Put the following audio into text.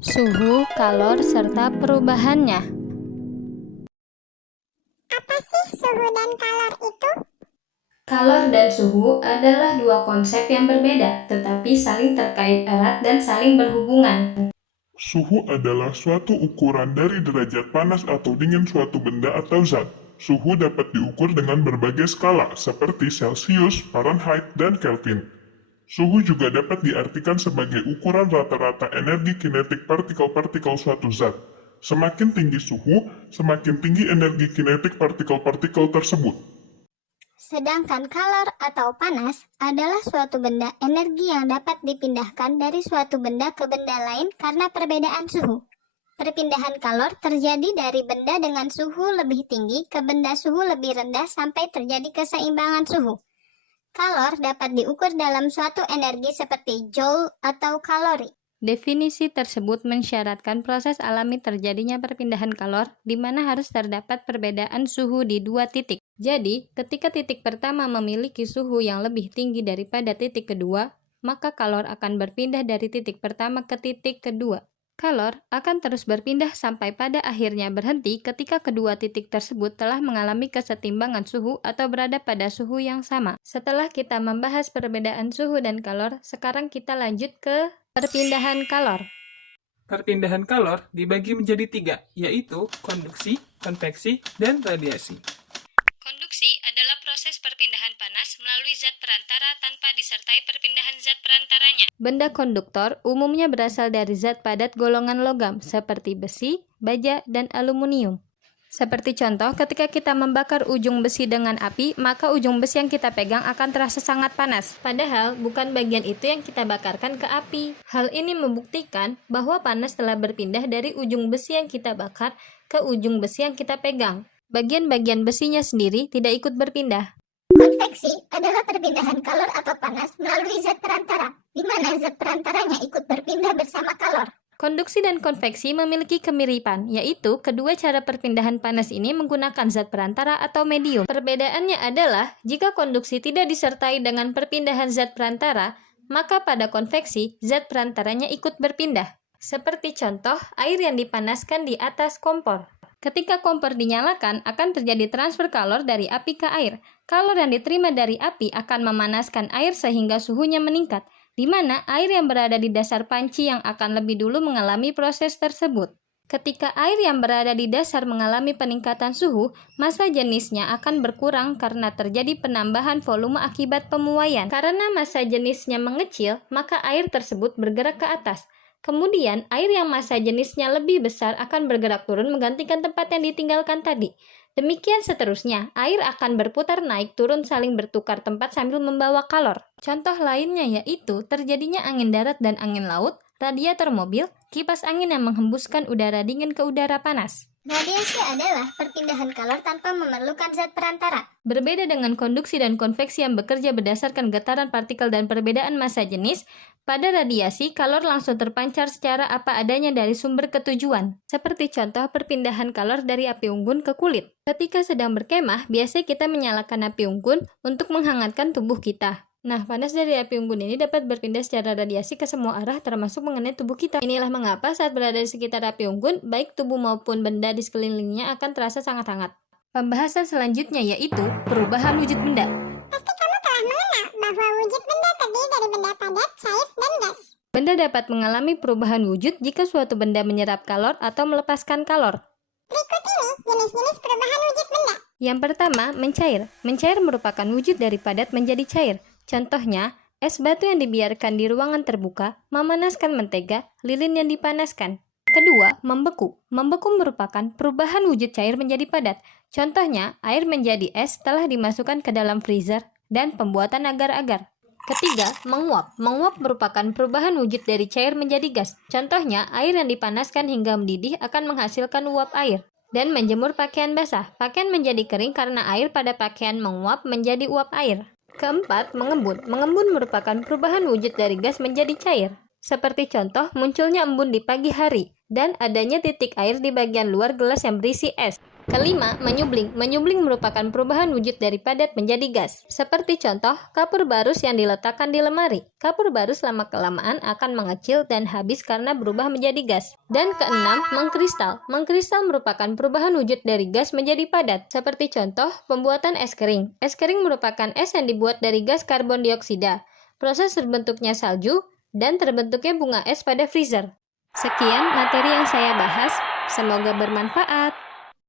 Suhu, kalor, serta perubahannya. Apa sih suhu dan kalor itu? Kalor dan suhu adalah dua konsep yang berbeda, tetapi saling terkait erat dan saling berhubungan. Suhu adalah suatu ukuran dari derajat panas atau dingin suatu benda atau zat. Suhu dapat diukur dengan berbagai skala, seperti Celcius, Fahrenheit, dan Kelvin. Suhu juga dapat diartikan sebagai ukuran rata-rata energi kinetik partikel-partikel suatu zat. Semakin tinggi suhu, semakin tinggi energi kinetik partikel-partikel tersebut. Sedangkan kalor atau panas adalah suatu benda energi yang dapat dipindahkan dari suatu benda ke benda lain karena perbedaan suhu. Perpindahan kalor terjadi dari benda dengan suhu lebih tinggi ke benda suhu lebih rendah sampai terjadi keseimbangan suhu. Kalor dapat diukur dalam suatu energi seperti joule atau kalori. Definisi tersebut mensyaratkan proses alami terjadinya perpindahan kalor, di mana harus terdapat perbedaan suhu di dua titik. Jadi, ketika titik pertama memiliki suhu yang lebih tinggi daripada titik kedua, maka kalor akan berpindah dari titik pertama ke titik kedua. Kalor akan terus berpindah sampai pada akhirnya berhenti ketika kedua titik tersebut telah mengalami kesetimbangan suhu atau berada pada suhu yang sama. Setelah kita membahas perbedaan suhu dan kalor, sekarang kita lanjut ke perpindahan kalor. Perpindahan kalor dibagi menjadi 3, yaitu konduksi, konveksi, dan radiasi. Konduksi adalah proses perpindahan panas melalui zat perantara tanpa disertai perpindahan zat perantaranya. Benda konduktor umumnya berasal dari zat padat golongan logam seperti besi, baja, dan aluminium. Seperti contoh, ketika kita membakar ujung besi dengan api, maka ujung besi yang kita pegang akan terasa sangat panas. Padahal, bukan bagian itu yang kita bakarkan ke api. Hal ini membuktikan bahwa panas telah berpindah dari ujung besi yang kita bakar ke ujung besi yang kita pegang. Bagian-bagian besinya sendiri tidak ikut berpindah. Konveksi adalah perpindahan kalor atau panas melalui zat perantara, di mana zat perantaranya ikut berpindah bersama kalor. Konduksi dan konveksi memiliki kemiripan, yaitu kedua cara perpindahan panas ini menggunakan zat perantara atau medium. Perbedaannya adalah, jika konduksi tidak disertai dengan perpindahan zat perantara, maka pada konveksi, zat perantaranya ikut berpindah. Seperti contoh, air yang dipanaskan di atas kompor. Ketika kompor dinyalakan, akan terjadi transfer kalor dari api ke air. Kalor yang diterima dari api akan memanaskan air sehingga suhunya meningkat, di mana air yang berada di dasar panci yang akan lebih dulu mengalami proses tersebut. Ketika air yang berada di dasar mengalami peningkatan suhu, massa jenisnya akan berkurang karena terjadi penambahan volume akibat pemuaian. Karena massa jenisnya mengecil, maka air tersebut bergerak ke atas. Kemudian, air yang massa jenisnya lebih besar akan bergerak turun menggantikan tempat yang ditinggalkan tadi. Demikian seterusnya, air akan berputar naik turun saling bertukar tempat sambil membawa kalor. Contoh lainnya yaitu terjadinya angin darat dan angin laut, radiator mobil, kipas angin yang menghembuskan udara dingin ke udara panas. Radiasi adalah perpindahan kalor tanpa memerlukan zat perantara. Berbeda dengan konduksi dan konveksi yang bekerja berdasarkan getaran partikel dan perbedaan massa jenis, pada radiasi, kalor langsung terpancar secara apa adanya dari sumber ketujuan. Seperti contoh perpindahan kalor dari api unggun ke kulit. Ketika sedang berkemah, biasanya kita menyalakan api unggun untuk menghangatkan tubuh kita. Nah, panas dari api unggun ini dapat berpindah secara radiasi ke semua arah termasuk mengenai tubuh kita. Inilah mengapa saat berada di sekitar api unggun, baik tubuh maupun benda di sekelilingnya akan terasa sangat hangat. Pembahasan selanjutnya yaitu perubahan wujud benda. Pasti kamu telah mengenal bahwa wujud benda terdiri dari benda padat, cair, dan gas. Benda dapat mengalami perubahan wujud jika suatu benda menyerap kalor atau melepaskan kalor. Berikut ini jenis-jenis perubahan wujud benda. Yang pertama, mencair. Mencair merupakan wujud dari padat menjadi cair. Contohnya, es batu yang dibiarkan di ruangan terbuka, memanaskan mentega, lilin yang dipanaskan. Kedua, membeku. Membeku merupakan perubahan wujud cair menjadi padat. Contohnya, air menjadi es setelah dimasukkan ke dalam freezer dan pembuatan agar-agar. Ketiga, menguap. Menguap merupakan perubahan wujud dari cair menjadi gas. Contohnya, air yang dipanaskan hingga mendidih akan menghasilkan uap air. Dan menjemur pakaian basah. Pakaian menjadi kering karena air pada pakaian menguap menjadi uap air. Keempat, mengembun. Mengembun merupakan perubahan wujud dari gas menjadi cair. Seperti contoh, munculnya embun di pagi hari. dan adanya titik air di bagian luar gelas yang berisi es. Kelima, menyubling. Menyubling merupakan perubahan wujud dari padat menjadi gas. Seperti contoh, kapur barus yang diletakkan di lemari. Kapur barus lama-kelamaan akan mengecil dan habis karena berubah menjadi gas. Dan keenam, mengkristal. Mengkristal merupakan perubahan wujud dari gas menjadi padat. Seperti contoh, pembuatan es kering. Es kering merupakan es yang dibuat dari gas karbon dioksida. Proses terbentuknya salju dan terbentuknya bunga es pada freezer. Sekian materi yang saya bahas. Semoga bermanfaat.